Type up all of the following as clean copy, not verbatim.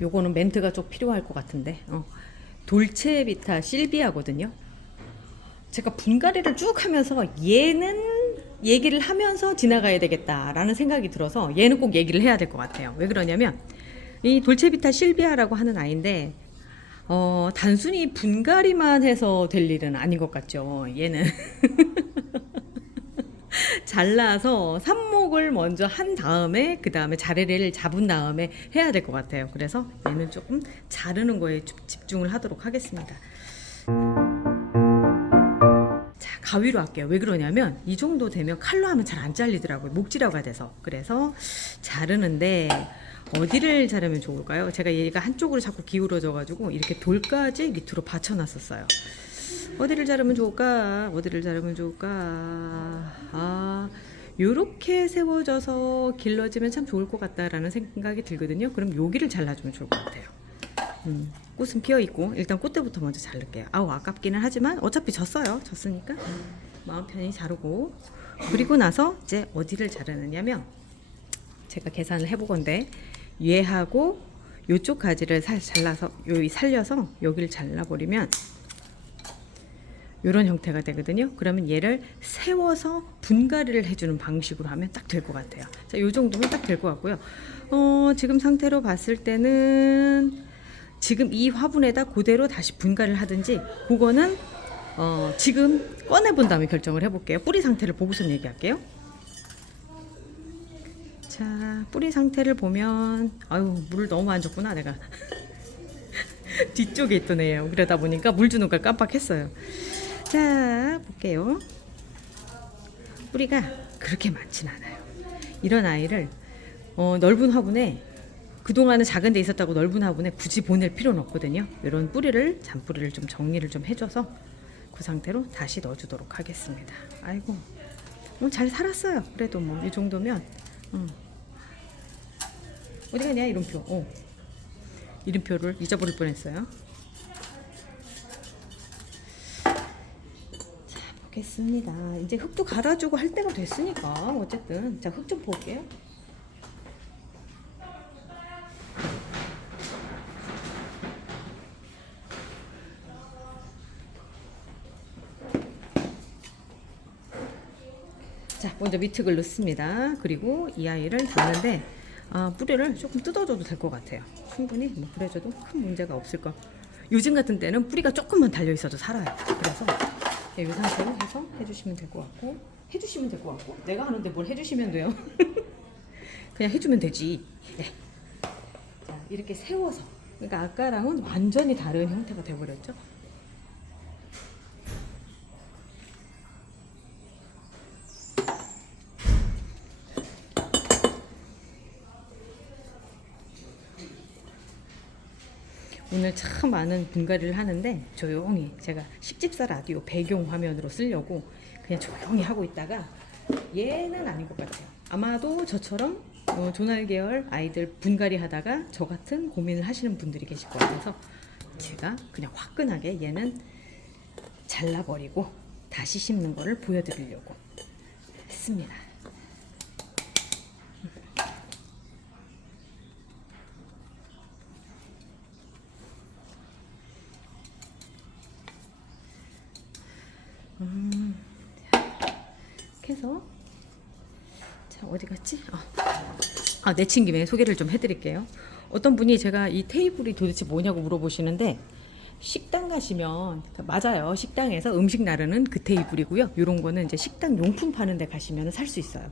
요거는 멘트가 좀 필요할 것 같은데. 돌체비타 실비아거든요. 제가 분갈이를 쭉 하면서 얘는 얘기를 하면서 지나가야 되겠다라는 생각이 들어서 얘는 꼭 얘기를 해야 될 것 같아요. 왜 그러냐면 이 돌체비타 실비아라고 하는 아이인데 단순히 분갈이만 해서 될 일은 아닌 것 같죠. 얘는 잘라서 삽목을 먼저 한 다음에 그 다음에 자리를 잡은 다음에 해야 될 것 같아요. 그래서 얘는 조금 자르는 거에 집중을 하도록 하겠습니다. 자, 가위로 할게요. 왜 그러냐면 이 정도 되면 칼로 하면 잘 안 잘리더라고요. 목질화가 돼서. 그래서 자르는데 어디를 자르면 좋을까요? 제가 얘가 한쪽으로 자꾸 기울어져 가지고 이렇게 돌까지 밑으로 받쳐놨었어요. 어디를 자르면 좋을까? 어디를 자르면 좋을까? 요렇게 세워져서 길러지면 참 좋을 것 같다라는 생각이 들거든요. 그럼 여기를 잘라주면 좋을 것 같아요. 꽃은 피어 있고 일단 꽃대부터 먼저 자를게요. 아깝기는 하지만 어차피 졌으니까 마음 편히 자르고, 그리고 나서 이제 어디를 자르느냐면 제가 계산을 해보건데 얘하고 요쪽 가지를 잘라서 살려서 여기를 잘라버리면 이런 형태가 되거든요. 그러면 얘를 세워서 분갈이를 해주는 방식으로 하면 딱 될 것 같아요. 자, 요 정도면 딱 될 것 같고요. 지금 상태로 봤을 때는 지금 이 화분에다 그대로 다시 분갈이를 하든지, 그거는 지금 꺼내본 다음에 결정을 해볼게요. 뿌리 상태를 보고서 얘기할게요. 자, 뿌리 상태를 보면 물을 너무 안 줬구나 내가. 뒤쪽에 있던 애예요. 그러다 보니까 물 주는 걸 깜빡했어요. 자, 볼게요. 뿌리가 그렇게 많진 않아요. 이런 아이를 넓은 화분에, 그동안은 작은 데 있었다고 넓은 화분에 굳이 보낼 필요는 없거든요. 이런 뿌리를, 잔뿌리를 좀 정리를 좀 해줘서 그 상태로 다시 넣어주도록 하겠습니다. 아이고, 잘 살았어요. 그래도 이 정도면. 어디 가냐 이름표. 이름표를 잊어버릴 뻔했어요. 자, 보겠습니다. 이제 흙도 갈아주고 할 때가 됐으니까 어쨌든 자, 흙 좀 볼게요. 자, 먼저 미특을 넣습니다. 그리고 이 아이를 넣는데 뿌리를 조금 뜯어줘도 될 것 같아요. 충분히 그래줘도 큰 문제가 없을 거. 요즘 같은 때는 뿌리가 조금만 달려 있어도 살아요. 그래서 이 상태로 해서 해주시면 될 것 같고, 내가 하는데 뭘 해주시면 돼요. 그냥 해주면 되지. 네. 자, 이렇게 세워서, 그러니까 아까랑은 완전히 다른 형태가 되어버렸죠. 오늘 참 많은 분갈이를 하는데 조용히 제가 식집사 라디오 배경 화면으로 쓰려고 그냥 조용히 하고 있다가 얘는 아닌 것 같아요. 아마도 저처럼 조날 계열 아이들 분갈이 하다가 저 같은 고민을 하시는 분들이 계실 것 같아서 제가 그냥 화끈하게 얘는 잘라버리고 다시 심는 거를 보여드리려고 했습니다. 이렇게 해서, 자, 어디 갔지? 내친 김에 소개를 좀 해드릴게요. 어떤 분이 제가 이 테이블이 도대체 뭐냐고 물어보시는데, 식당 가시면, 맞아요, 식당에서 음식 나르는 그 테이블이고요. 요런 거는 이제 식당 용품 파는 데 가시면 살 수 있어요.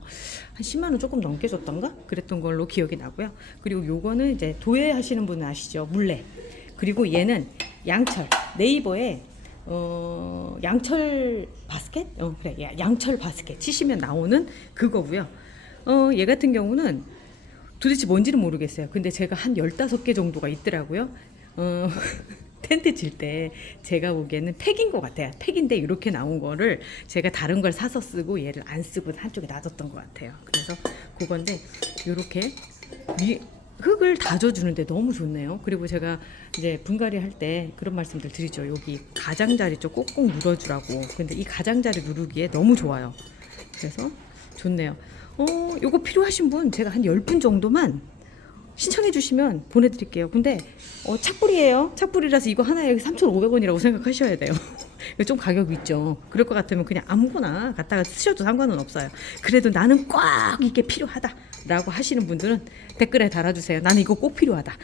한 10만 원 조금 넘게 줬던가? 그랬던 걸로 기억이 나고요. 그리고 요거는 이제 도예 하시는 분은 아시죠? 물레. 그리고 얘는 양철. 네이버에 양철 바스켓? 그래, 양철 바스켓 치시면 나오는 그거고요. 얘 같은 경우는 도대체 뭔지는 모르겠어요. 근데 제가 한 15개 정도가 있더라고요. 텐트 칠 때 제가 보기에는 팩인 것 같아요. 팩인데 이렇게 나온 거를 제가 다른 걸 사서 쓰고 얘를 안 쓰고 한쪽에 놔뒀던 것 같아요. 그래서 그건데 이렇게 흙을 다져주는데 너무 좋네요. 그리고 제가 이제 분갈이 할 때 그런 말씀들 드리죠. 여기 가장자리 쪽 꼭꼭 눌러주라고. 근데 이 가장자리 누르기에 너무 좋아요. 그래서 좋네요. 요거 필요하신 분 제가 한 10분 정도만 신청해 주시면 보내드릴게요. 근데 착불이에요. 착불이라서 이거 하나에 3,500원이라고 생각하셔야 돼요. 이거 좀 가격이 있죠. 그럴 것 같으면 그냥 아무거나 갖다가 쓰셔도 상관은 없어요. 그래도 나는 꼭 이게 필요하다라고 하시는 분들은 댓글에 달아주세요. 나는 이거 꼭 필요하다.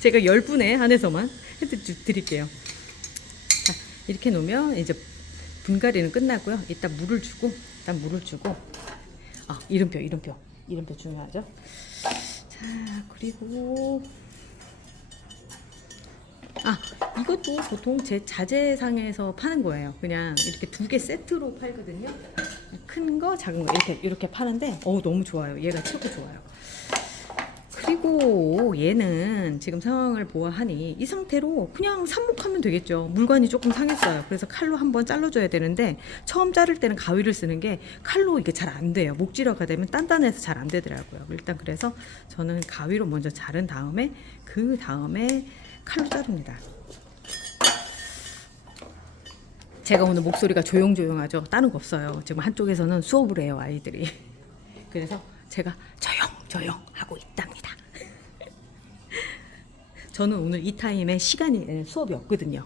제가 10분에 한해서만 해드릴게요. 자, 이렇게 놓으면 이제 분갈이는 끝나고요. 일단 물을 주고 이름표 중요하죠. 자, 그리고 이것도 보통 제 자재상에서 파는 거예요. 그냥 이렇게 2개 세트로 팔거든요. 큰 거, 작은 거 이렇게 파는데 너무 좋아요. 얘가 최고 좋아요. 그리고 얘는 지금 상황을 보아하니 이 상태로 그냥 삽목하면 되겠죠. 물관이 조금 상했어요. 그래서 칼로 한번 잘라줘야 되는데 처음 자를 때는 가위를 쓰는 게 칼로 이게 잘 안 돼요. 목질화가 되면 단단해서 잘 안 되더라고요. 일단 그래서 저는 가위로 먼저 자른 다음에 그 다음에 칼로 자릅니다. 제가 오늘 목소리가 조용조용하죠. 다른 거 없어요. 지금 한쪽에서는 수업을 해요, 아이들이. 그래서 제가 조용 하고 있답니다. 저는 오늘 이 타임에 수업이 없거든요.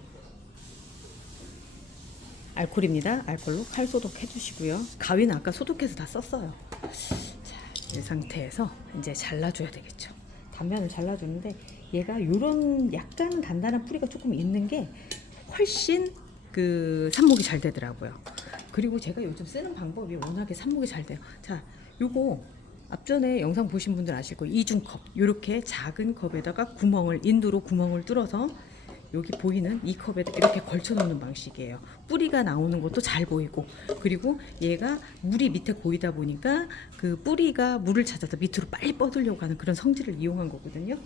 알콜입니다. 알콜로 칼 소독해 주시고요. 가위는 아까 소독해서 다 썼어요. 자, 이 상태에서 이제 잘라줘야 되겠죠. 단면을 잘라주는데 얘가 요런 약간 단단한 뿌리가 조금 있는 게 훨씬 삽목이 잘 되더라고요. 그리고 제가 요즘 쓰는 방법이 워낙에 삽목이 잘 돼요. 자, 요거 앞전에 영상 보신 분들 아실 거예요. 이중컵, 이렇게 작은 컵에다가 인두로 구멍을 뚫어서 여기 보이는 이 컵에다 이렇게 걸쳐 놓는 방식이에요. 뿌리가 나오는 것도 잘 보이고, 그리고 얘가 물이 밑에 고이다 보니까 그 뿌리가 물을 찾아서 밑으로 빨리 뻗으려고 하는 그런 성질을 이용한 거거든요.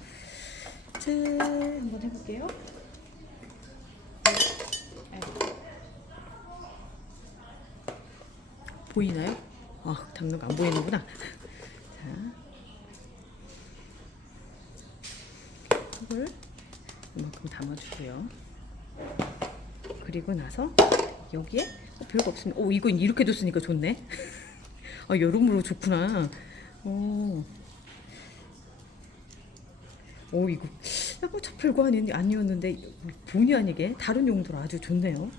자, 한번 해볼게요. 보이나요? 담는 거 안 보이는구나. 자, 이걸 이만큼 담아주고요. 그리고 나서 여기에 별거 없습니다. 이건 이렇게 뒀으니까 좋네. 여러모로 좋구나. 이거 약간 저 별거 아니었는데 본의 아니게 다른 용도로 아주 좋네요.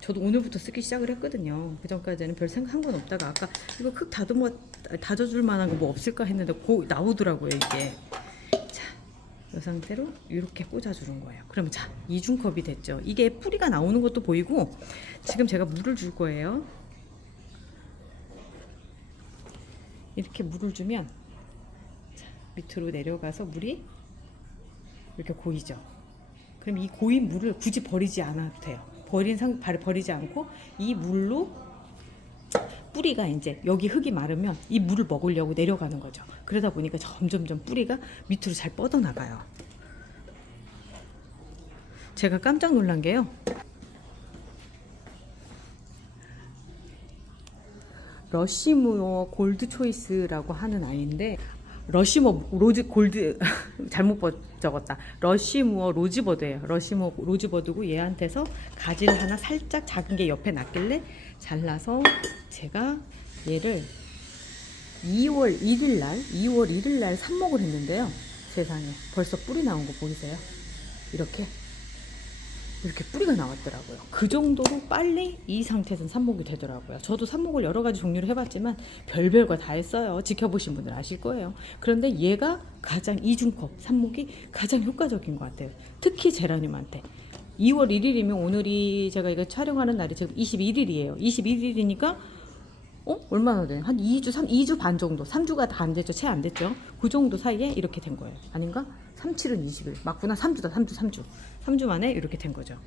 저도 오늘부터 쓰기 시작을 했거든요. 그 전까지는 별 상관없다가 아까 이거 흙 다져줄 만한 거 뭐 없을까 했는데 나오더라고요, 이게. 자, 이 상태로 이렇게 꽂아주는 거예요. 그러면 자, 이중컵이 됐죠. 이게 뿌리가 나오는 것도 보이고, 지금 제가 물을 줄 거예요. 이렇게 물을 주면 자, 밑으로 내려가서 물이 이렇게 고이죠. 그럼 이 고인 물을 굳이 버리지 않아도 돼요. 버리지 않고 이 물로 뿌리가 이제 여기 흙이 마르면 이 물을 먹으려고 내려가는 거죠. 그러다 보니까 점점점 뿌리가 밑으로 잘 뻗어나가요. 제가 깜짝 놀란 게요. 러시무어 골드 초이스라고 하는 아이인데, 러시무어 로즈 골드 잘못 적었다. 러시무어 로즈버드예요. 러시무어 로즈버드고 얘한테서 가지를 하나 살짝 작은 게 옆에 났길래 잘라서 제가 얘를 2월 1일 날 삽목을 했는데요. 세상에 벌써 뿌리 나온 거 보이세요? 이렇게 뿌리가 나왔더라고요. 그 정도로 빨리 이 상태에서는 삽목이 되더라고요. 저도 삽목을 여러 가지 종류로 해봤지만 별별 거 다 했어요. 지켜보신 분들 아실 거예요. 그런데 얘가 가장 이중컵 삽목이 가장 효과적인 것 같아요. 특히 제라늄한테. 2월 1일이면 오늘이 제가 이거 촬영하는 날이 지금 21일이에요. 21일이니까 얼마나 돼요? 한 2주 반 정도. 3주가 다 안 됐죠. 채 안 됐죠. 그 정도 사이에 이렇게 된 거예요. 아닌가? 3, 7은 20일. 맞구나. 3주다. 3주. 3주 만에 이렇게 된 거죠.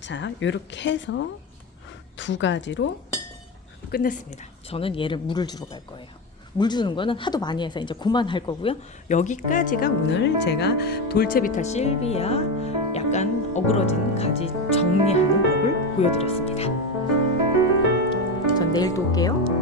자, 이렇게 해서 2가지로 끝냈습니다. 저는 얘를 물을 주러 갈 거예요. 물 주는 거는 하도 많이 해서 이제 그만할 거고요. 여기까지가 오늘 제가 돌체비타 실비아 약간 어그러진 가지 정리하는 법을 보여드렸습니다. 전 내일 또 올게요.